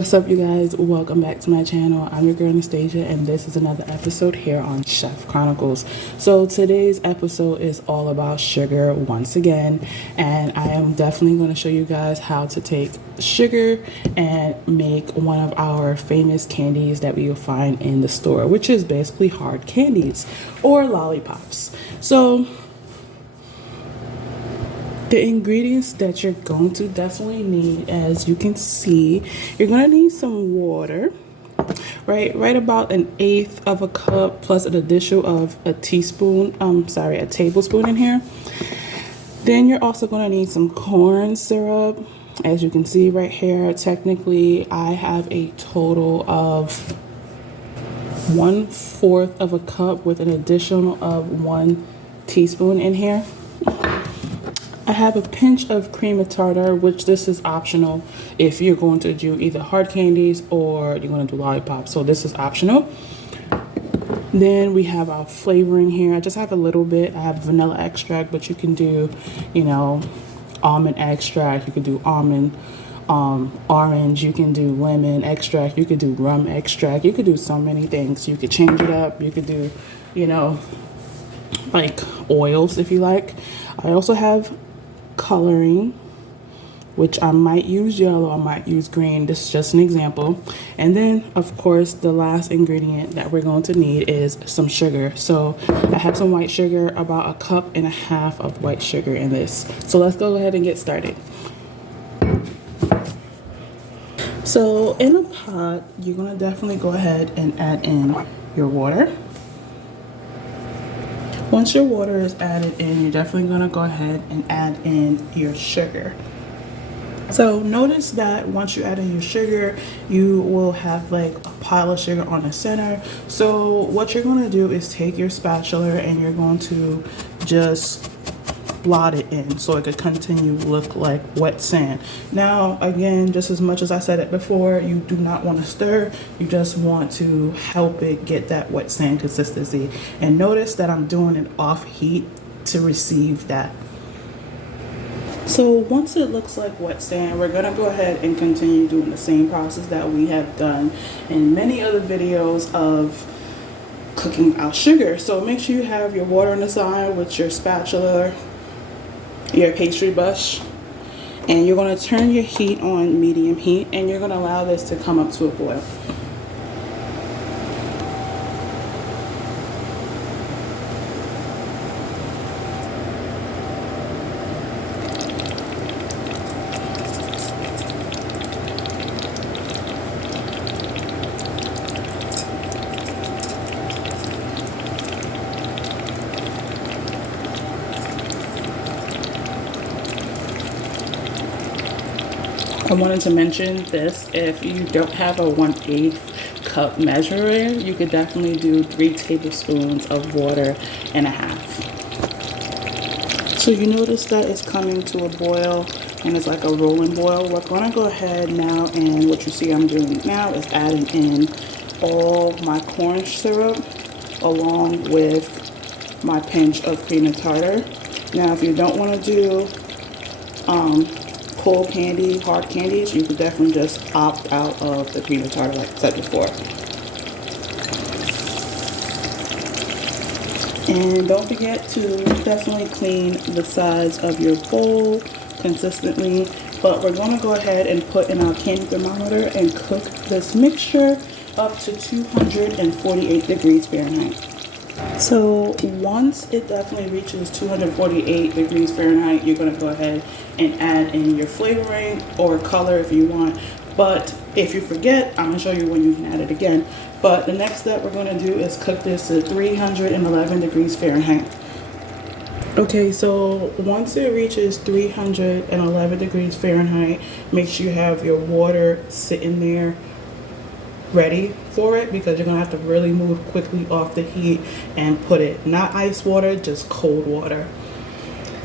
What's up, you guys? Welcome back to my channel. I'm your girl Anastasia, and this is another episode here on Chef Chronicles. So today's episode is all about sugar once again, and I am definitely going to show you guys how to take sugar and make one of our famous candies that we will find in the store, which is basically hard candies or lollipops. So the ingredients that you're going to definitely need, as you can see, you're going to need some water, right about an eighth of a cup plus an addition of a tablespoon in here. Then you're also going to need some corn syrup. As you can see right here, technically I have a total of 1/4 of a cup with an additional of 1 teaspoon in here. I have a pinch of cream of tartar, which this is optional if you're going to do either hard candies or you're going to do lollipops. So this is optional. Then we have our flavoring here. I just have a little bit. I have vanilla extract, but you can do, almond extract. You can do almond orange. You can do lemon extract. You could do rum extract. You could do so many things. You could change it up. You could do, like oils if you like. I also have coloring, which I might use yellow, I might use green. This is just an example. And then of course the last ingredient that we're going to need is some sugar. So I have some white sugar, about 1.5 cups of white sugar in this. So let's go ahead and get started. So in a pot, you're going to definitely go ahead and add in your water. Once your water is added in, you're definitely going to go ahead and add in your sugar. So notice that once you add in your sugar, you will have like a pile of sugar on the center. So what you're going to do is take your spatula and you're going to just blot it in so it could continue to look like wet sand. Now again, just as much as I said it before, you do not want to stir. You just want to help it get that wet sand consistency. And notice that I'm doing it off heat to receive that. So once it looks like wet sand, we're going to go ahead and continue doing the same process that we have done in many other videos of cooking our sugar. So make sure you have your water on the side with your spatula, your pastry brush, and you're going to turn your heat on medium heat, and you're going to allow this to come up to a boil. I wanted to mention this, if you don't have a 1/8 cup measurer, you could definitely do 3 tablespoons of water and a half. So you notice that it's coming to a boil and it's like a rolling boil. We're going to go ahead now, and what you see I'm doing now is adding in all my corn syrup along with my pinch of cream of tartar. Now if you don't want to do cold candy, hard candies, you could definitely just opt out of the cream of tartar like I said before. And don't forget to definitely clean the sides of your bowl consistently. But we're going to go ahead and put in our candy thermometer and cook this mixture up to 248 degrees Fahrenheit. So once it definitely reaches 248 degrees Fahrenheit, you're going to go ahead and add in your flavoring or color if you want. But if you forget, I'm going to show you when you can add it again. But the next step we're going to do is cook this at 311 degrees Fahrenheit. Okay, so once it reaches 311 degrees Fahrenheit, make sure you have your water sitting there ready for it, because you're gonna have to really move quickly off the heat and put it, not ice water, just cold water.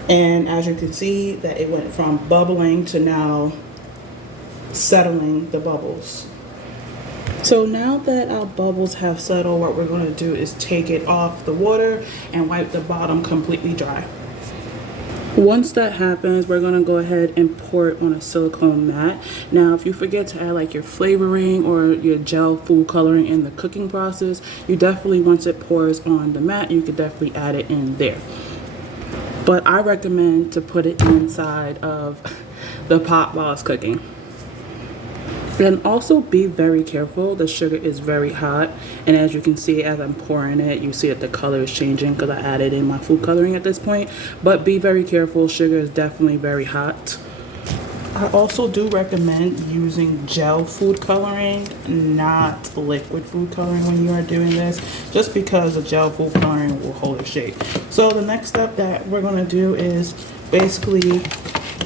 And as you can see that it went from bubbling to now settling the bubbles. So now that our bubbles have settled, what we're going to do is take it off the water and wipe the bottom completely dry. Once that happens, we're gonna go ahead and pour it on a silicone mat. Now, if you forget to add like your flavoring or your gel food coloring in the cooking process, you definitely, once it pours on the mat, you could definitely add it in there. But I recommend to put it inside of the pot while it's cooking. And also be very careful. The sugar is very hot, and as you can see, as I'm pouring it, you see that the color is changing because I added in my food coloring at this point. But be very careful. Sugar is definitely very hot. I also do recommend using gel food coloring, not liquid food coloring when you are doing this, just because the gel food coloring will hold its shape. So the next step that we're going to do is basically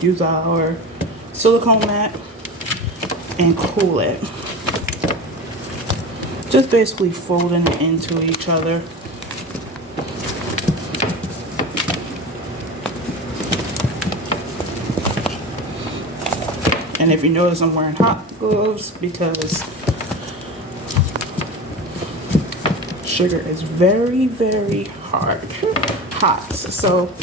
use our silicone mat and cool it. Just basically folding it into each other. And if you notice, I'm wearing hot gloves because sugar is very, very hot. So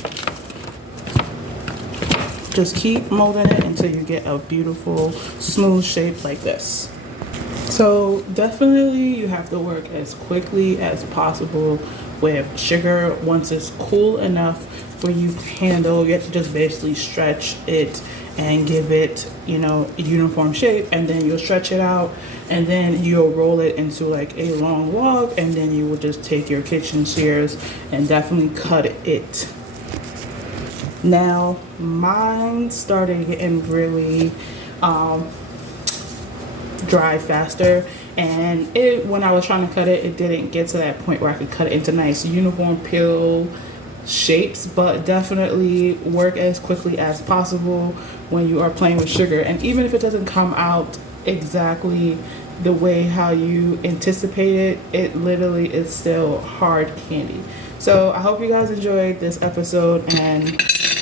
just keep molding it until you get a beautiful smooth shape like this. So definitely you have to work as quickly as possible with sugar. Once it's cool enough for you to handle, you have to just basically stretch it and give it, you know, a uniform shape, and then you'll stretch it out, and then you'll roll it into like a long log, and then you will just take your kitchen shears and definitely cut it. Now mine started getting really dry faster, and when I was trying to cut it, it didn't get to that point where I could cut it into nice uniform peel shapes. But definitely work as quickly as possible when you are playing with sugar, and even if it doesn't come out exactly the way how you anticipate it, it literally is still hard candy. So I hope you guys enjoyed this episode, and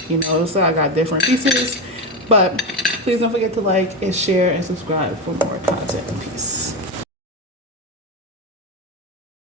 you know, so I got different pieces, but please don't forget to like and share and subscribe for more content. Peace.